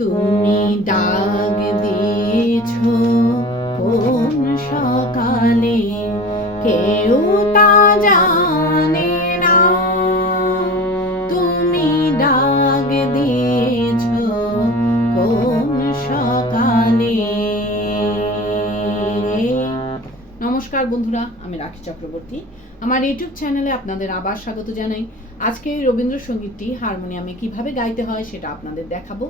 তুমি ডাক দিয়েছ কোন সকালে, কেউ তা জানে না। তুমি ডাক দিয়েছ কোন সকালে। নমস্কার বন্ধুরা, আমি রাখি চক্রবর্তী। আমার ইউটিউব চ্যানেলে আপনাদের আবার স্বাগত জানাই। আজকে এই রবীন্দ্রসঙ্গীতটি হারমোনিয়ামে কিভাবে গাইতে হয় সেটা আপনাদের দেখাবো।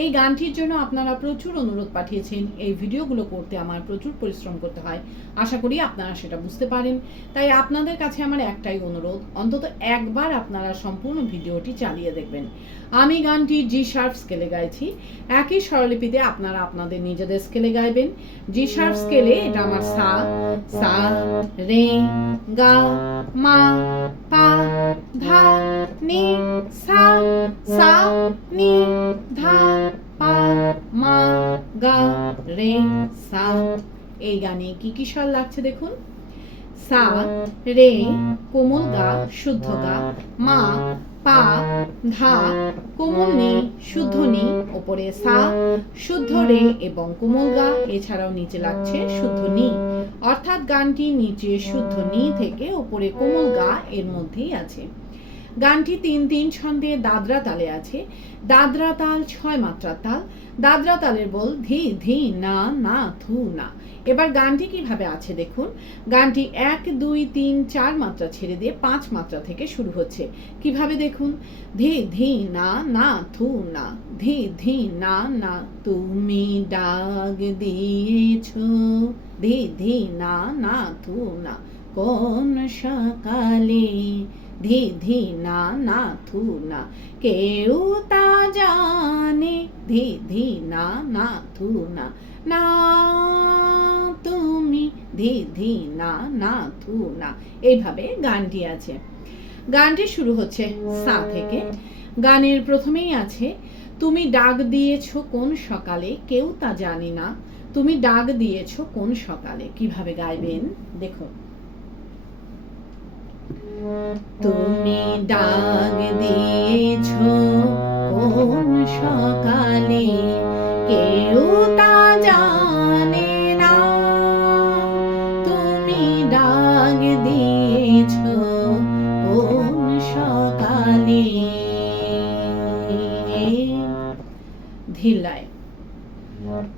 এই গানটির জন্য আপনারা প্রচুর অনুরোধ পাঠিয়েছেন। এই ভিডিওগুলো করতে আমার প্রচুর পরিশ্রম করতে হয়। আশা করি আপনারা সেটা বুঝতে পারেন। তাই আপনাদের কাছে আমার একটাই অনুরোধ, অন্তত একবার আপনারা সম্পূর্ণ ভিডিওটি চালিয়ে দেখবেন। আমি গানটি জি শার্প স্কেলে গাইছি। একই স্বরলিপিতে আপনারা আপনাদের নিজেদের স্কেলে গাইবেন। জি শার্প স্কেলে এটা আমার সা, সা, রে, গা, মা, পা, ধা, নি, সা, সা, নি, ধা, পা, মা, গা, রে, সা। এই গানে কি কি স্বর লাগছে দেখুন। সা, রে, কোমল গা, শুদ্ধ গা, মা, পা, ধা, কোমল নি, শুদ্ধ নি, ওপরে সা, শুদ্ধ রে এবং কোমল গা, এছাড়াও নিচে লাগছে শুদ্ধ নি। অর্থাৎ গানটি নিচে শুদ্ধ নি থেকে ওপরে কোমল গা এর মধ্যেই আছে। গানটি ৩-৩ ছন্দে দাদরা তালে আছে। দাদরা তাল ৬ মাত্রার তাল। দাদরা তালের বল ধি ধি না না থু না। এবার গানটি কিভাবে আছে দেখুন। গানটি ১, ২, ৩, ৪ মাত্রা ছেড়ে দিয়ে ৫ মাত্রা থেকে শুরু হচ্ছে। কিভাবে দেখুন। ধি ধি না না থু না, ধি ধি না না, তুমি ডাক দিয়েছ, ধি ধি না না থু না, কোন সকালে, ধি ধি না না থু না, কেউ তা জানে, ধি ধি না না থু না, না তুমি, ধি ধি না না থু না। এইভাবে গানটি আছে। গানটি শুরু হচ্ছে সা থেকে। গানের প্রথমেই আছে, তুমি ডাক দিয়েছ কোন সকালে, কেউ তা জানে না। তুমি ডাক দিয়েছ কোন সকালে। কিভাবে গাইবেন দেখুন। তুমি ডাক দিয়েছ কোন সকালে, কেউ তা জানে না। তুমি ডাক দিয়েছ কোন সকালে। ধিলায়,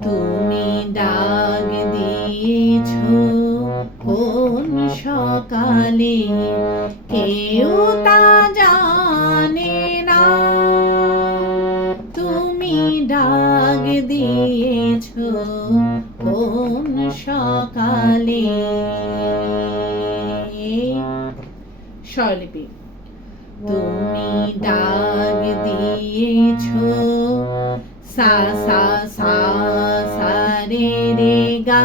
তুমি ডাক দিয়েছ কোন সকালে, কেউ তা জানে না। তুমি ডাক দিয়েছ কোন সকালে। স্বরলিপি, তুমি ডাক দিয়েছ সা সা সা সা রে রে গা,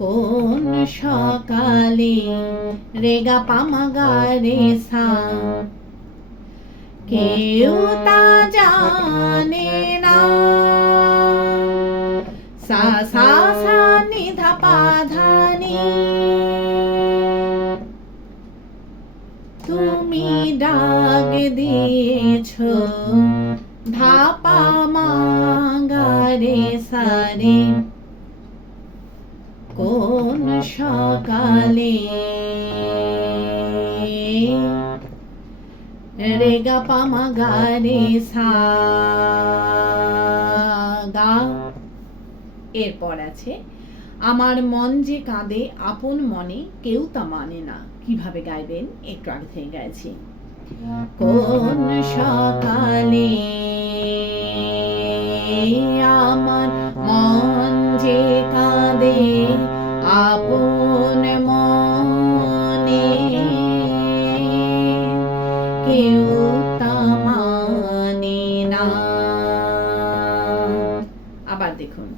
কোন সকালে, রে গা পা মা গা রে সা, কেউ তা জানে না। সা সা সা নি ধা পা ধা নি, তুমি ডাক দিয়েছ ধা পা মা গা রে সা রে, কোন সকালে, রে গা পা মা গা রে সা গা। এরপর আছে, আমার মন যে কাঁদে আপন মনে, কেউ তা মানে না। কিভাবে গাইবেন একটু আগে থেকে গাইছি। কোন সকালে, আমার মন যে কাঁদে আপন মনে, কেউ তা মানে না। আবার দেখুন।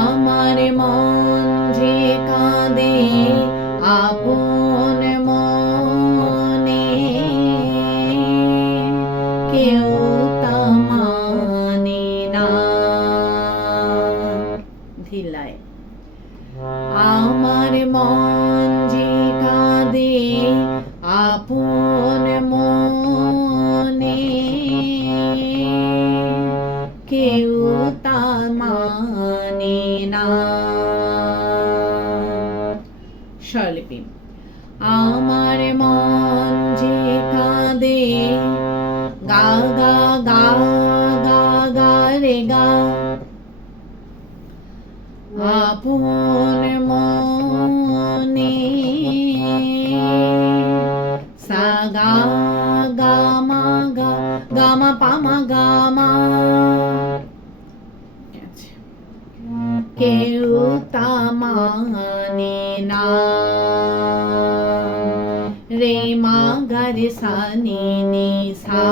আমার মন যে কাঁদে আপন মনে, কেউ তা মানে না। ধিলায়, আমার মন যে কাঁদে আপন মনে, কেউ তা মানে না। স্বরলিপি। আমার মন যে কাঁদে গা গা গা গা গা রে গা, আপন মনে সা গা গা মা গা গা মা পা মা গা মা। কেউ তা মানে না। রে মা গা রে সা নি নি সা।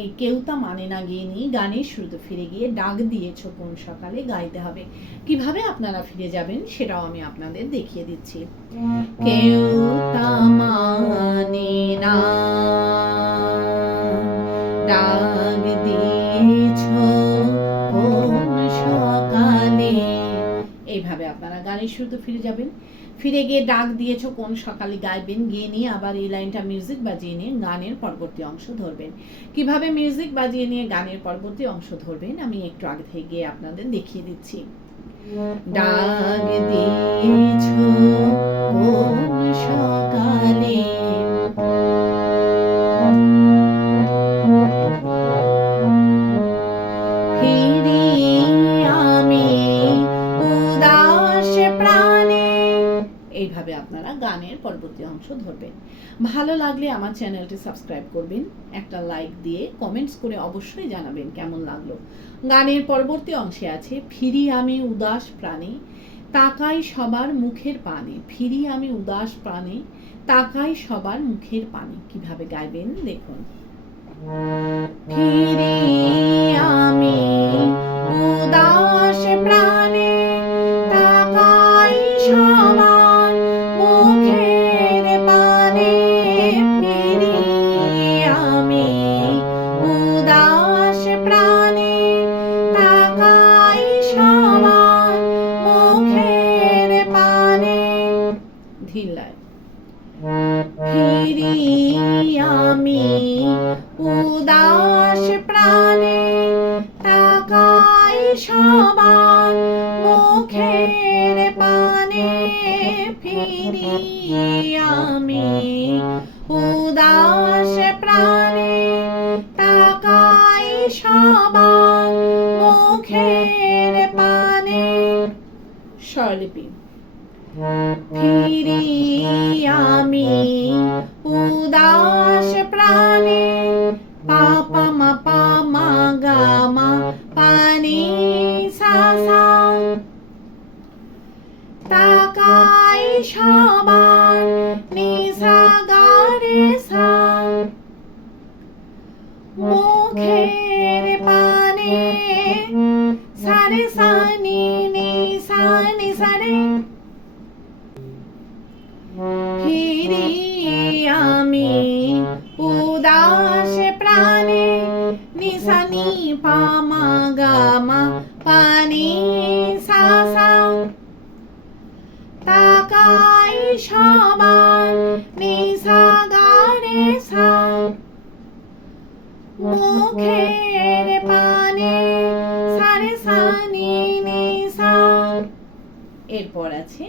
এই কেউ তা মানে না গিয়ে নিয়ে গানের শুরুতে ফিরে গিয়ে ডাক দিয়েছো কোন সকালে গাইতে হবে। কিভাবে আপনারা ফিরে যাবেন সেটাও আমি আপনাদের দেখিয়ে দিচ্ছি। কেউ তা মানে না, ডাক দিয়েছো কোন সকালে। এইভাবে আপনারা গানের শুরুতে ফিরে যাবেন। ফিরে গিয়ে ডাক দিয়েছো কোন সকালে গাইবেন, গিয়ে নিয়ে আবার এই লাইনটা মিউজিক বাজিয়ে নিয়ে গানের পরবর্তী অংশ ধরবেন। কিভাবে মিউজিক বাজিয়ে নিয়ে গানের পরবর্তী অংশ ধরবেন আমি একটু আগে থেকে গিয়ে আপনাদের দেখিয়ে দিচ্ছি। ডাক দিয়েছো কোন সকালে, ফিরি আমি উদাস প্রাণে। এইভাবে আপনারা গানের পরবর্তী অংশ ধরবেন। ভালো লাগলে আমার চ্যানেলটি সাবস্ক্রাইব করবেন, একটা লাইক দিয়ে কমেন্টস করে অবশ্যই জানাবেন কেমন লাগলো। গানের পরবর্তী অংশে আছে ফিরি আমি উদাস প্রাণে, তাকাই সবার মুখের পানে। ফিরি আমি উদাস প্রাণে, তাকাই সবার মুখের পানে। কিভাবে গাইবেন দেখুন। ফিরি আমি উদাস প্রাণে, তাকাই সবার মুখের পানে। ফিরি আমি উদাস প্রাণে, তাকাই সবার মুখের পানে। ধিল্লায়। ফিরি আমি উদাস প্রাণে, তাকাই সবার মুখের পানে। ফিরি আমি উদাস প্রাণে, তাকাই সবার মুখের পানে। স্বরলিপি। ফিরি আমি উদাস প্রাণে, পা পা মা পা মা গা মা পানি সা সা। তাকাই সবার নি সা গা রে সা, মুখের পানে সা রে সা নি নি সা নি সা রে। ফিরি আমি উদাস প্রাণে, নিসা নি পা মা গা মা পানি সা সা। তাকাই সবার নিসা গা রে সা, মুখের পানে সা রে সা নি নি সা। এরপর আছে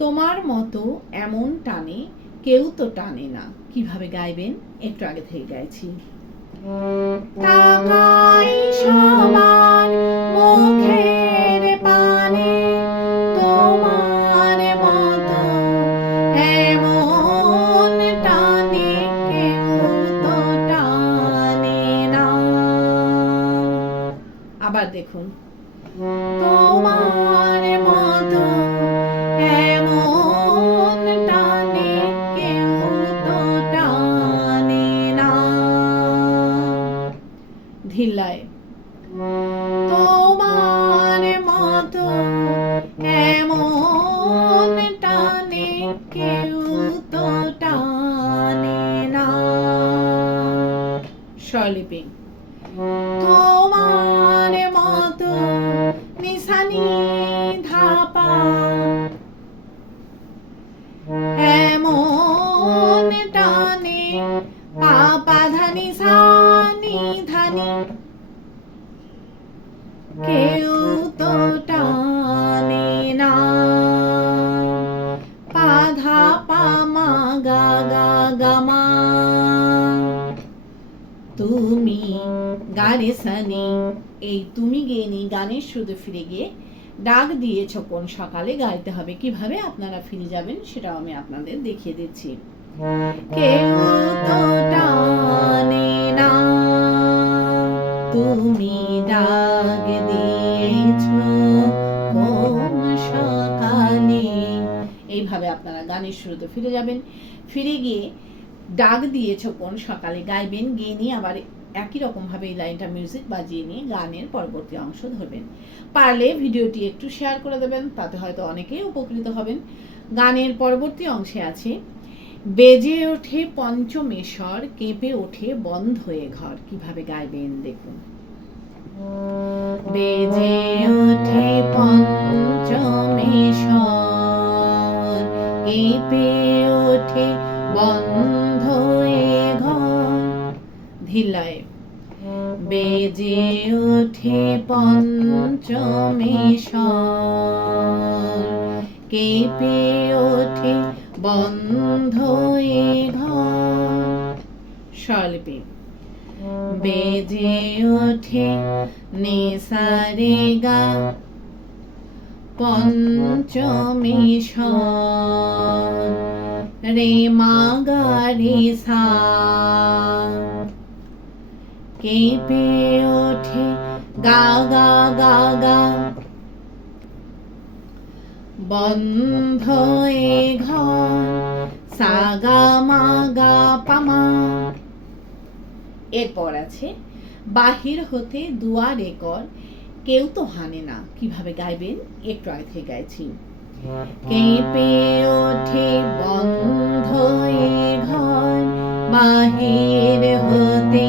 তোমার মতো এমন টানে কেউ তো টানে না। কিভাবে গাইবেন একটু আগে থেকে গাইছি। তাকাই সবার মুখের পানে, তোমার মতো এমন টানে কেউ তো টানে না। আবার দেখুন। তোমার মতো এমন টানে কেউ তো টানে না। ধিল্লায়। তোমার মতো এমন টানে কেউ তো টানে না। স্বরলিপি। তোমার মতো নিশানি ধাপা, এমন টানে পা পা ধা নি সা নি ধানি কেউ তো টানে না, পা ধা পা মা গা গা গা মা, তুমি গারে সানি। এই তুমি গেয়ে নি গানের শুধু ফিরে গিয়ে ডাক দিয়েছ কোন সকালে গাইতে হবে। কিভাবে আপনারা ফিরে যাবেন সেটাও আমি আপনাদের দেখিয়ে দিচ্ছি। কেউ তো টানে না, তুমি ডাক দিয়েছ কোন সকালে। এইভাবে আপনারা গানের শুরুতে ফিরে যাবেন। ফিরে গিয়ে ডাক দিয়েছ কোন সকালে গাইবেন। গিয়ে নিয়ে আবার একই রকম ভাবে এই লাইনটা মিউজিক বাজিয়ে নিয়ে গানের পরবর্তী অংশ ধরবেন। পারলে ভিডিওটি একটু শেয়ার করে দেবেন, তাতে হয়তো অনেকেই উপকৃত হবেন। গানের পরবর্তী অংশে আছে বেজে ওঠে পঞ্চমেশ্বর, কেঁপে ওঠে বন্ধ হয়ে ঘর। কিভাবে গাইবেন দেখুন। বেজে ওঠে পঞ্চমেশ্বর, কেঁপে ওঠে বন্ধ হয়ে ঘর। ধিলায় বেজে ওঠে পঞ্চমেশ্বর, কেঁপে ওঠে বন্ধ হয়ে ঘর। স্বরলিপি বেজে ওঠে নেসারে গা, পঞ্চমেশ্বর রে মা গা রে সা, কেঁপে ওঠে গা গা গা গা, বন্ধ এ ঘর সা গা মা গা পা মা। এরপর আছে বাহির হতে দুয়ারে কর, কেউ তো হানে না। কিভাবে গাইবেন একটু আগে থেকে গাইছি। কেঁপে ওঠে বন্ধ এ ঘর, বাহির হতে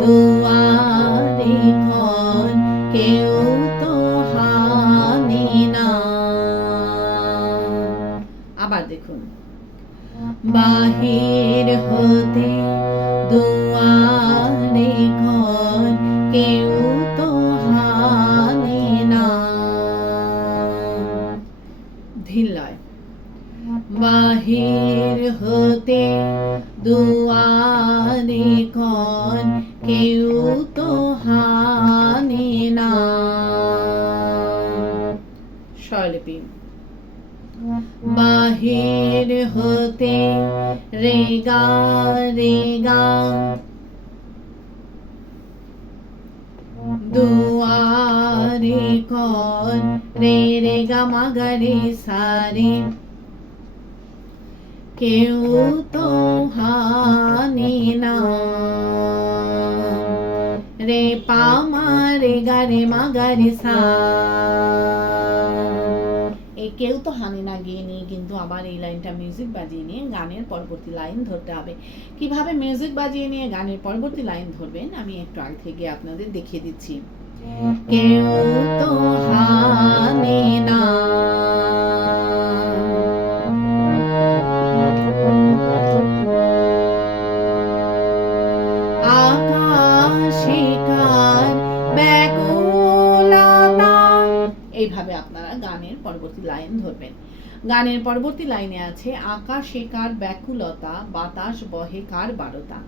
দুয়ারে কর, কেউ তো হানে না। আবার দেখুন। বাহির হতে দুয়ারে ঘর, কেউ তো হানে না। ধিল্লয় বাহির হতে দুয়ারে ঘর, কেউ তো হানে না। স্বরলিপি বাহির হতে রেগা রেগা, দুয়ারে কর রে রে গা মা গা রে সা রে, কেউ তো হানে না। রে পা মা রে গা রে মা গা রে সা। এই কেউ তো হানে না গিয়ে নিয়ে কিন্তু আবার এই লাইনটা মিউজিক বাজিয়ে নিয়ে গানের পরবর্তী লাইন ধরতে হবে। কিভাবে মিউজিক বাজিয়ে নিয়ে গানের পরবর্তী লাইন ধরবেন আমি একটু আগে থেকে আপনাদের দেখিয়ে দিচ্ছি। কেউ তো হানে না, আকাশে কার ব্যাকুলতা। এইভাবে আপনারা গানের পরবর্তী লাইন ধরবেন। গানের পরবর্তী লাইনে আছে আকাশে কার ব্যাকুলতা, বাতাস বহে কার বারতা।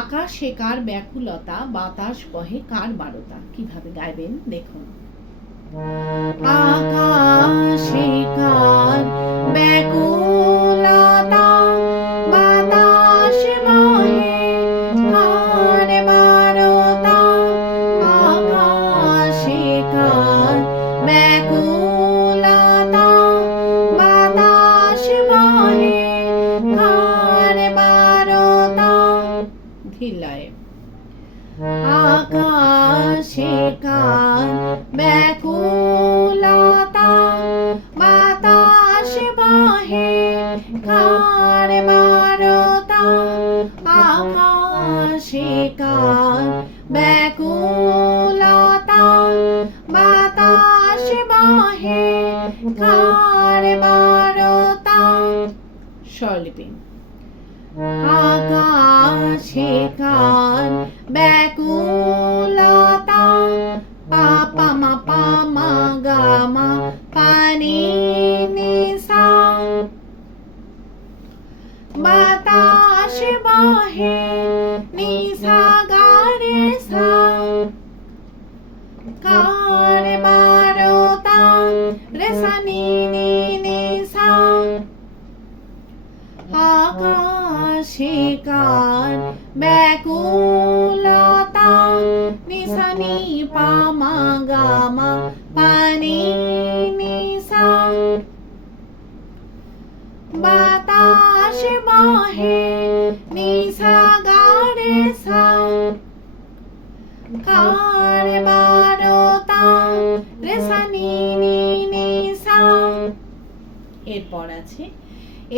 আকাশে কার ব্যাকুলতা, বাতাস বহে কার বারতা। কিভাবে গাইবেন দেখুন। আকাশে কার ব্যাকুলতা, বাতাস বহে কার বারতা। আকাশে কার ব্যাকুলতা, বাতাস বহে কার বারতা। ধিলায় আকাশে কার ব্যাকুলতা, বাতাস বহে কার বারতা। আকাশে কার ব্যাকুলতা, বাতাস বহে কার বারতা। স্বরলিপি আকাশে সে কার ব্যাকুলতা, পা পা মা গা মা পা নি নি সা। বাতাস বহে নি সা গা রে সা, কার বারতা রে সা নি নি নি সা। আকাশে কার ব্যাকুলতা, নি সা নি পা মা গা মা পা নি নি সা। বাতাস বহে নি সা গা রে সা, কার বারতা রে সা নি নি নি সা। এরপর আছে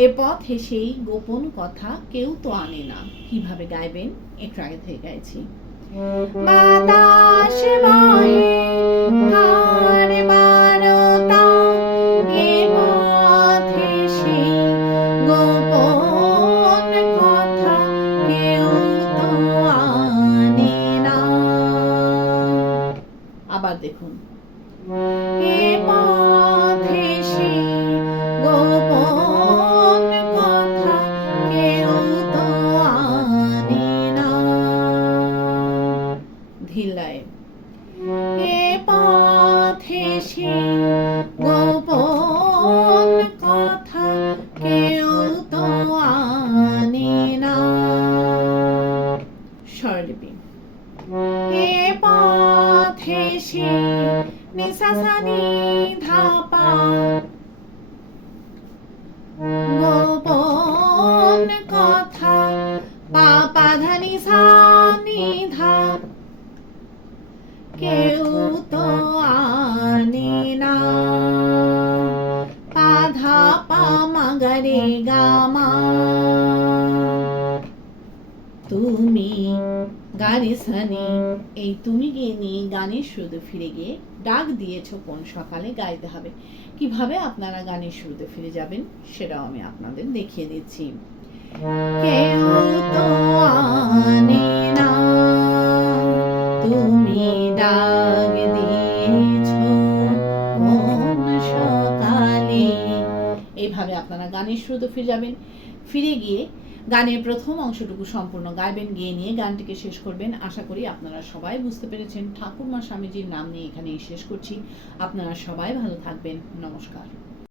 এ পথে সেই গোপন কথা কেউ তো আনে না। কিভাবে গাইবেন একটু আগে থেকে গাইছি। বাতাস বহে কার বারতা, এ পথে সেই গোপন কথা কেউ তো আনে না। আবার দেখুন, এ পথে সেই গোপন কথা কেউ তো আনে না। ধিলায়, এ পথে সেই গোপন কথা কেউ তো আনে না। স্বরলিপি, এ পথে সেই নি সা সা নি ধা পা, গোপন কথা পা পা ধা নি সা নি ধা, কেউ তো আনে না। পা ধা পা মা গা রে গা মা, তুমি গা রে সা নি। এই তুমি গিয়ে নিয়ে গানের শুরুতে ফিরে গিয়ে ডাক দিয়েছো কোন সকালে গাইতে হবে। কিভাবে আপনারা গানের শুরুতে ফিরে যাবেন সেটাও আমি আপনাদের দেখিয়ে দিচ্ছি। কেউ তো আনে না, তুমি ডাক দিয়েছো কোন সকালে। এইভাবে আপনারা গানের শুরুতে ফিরে যাবেন। ফিরে গিয়ে গানের প্রথম অংশটুকু সম্পূর্ণ গাইবেন, গিয়ে নিয়ে গানটিকে শেষ করবেন। আশা করি আপনারা সবাই বুঝতে পেরেছেন। ঠাকুরমা স্বামীজির নাম নিয়ে এখানেই শেষ করছি। আপনারা সবাই ভালো থাকবেন। নমস্কার।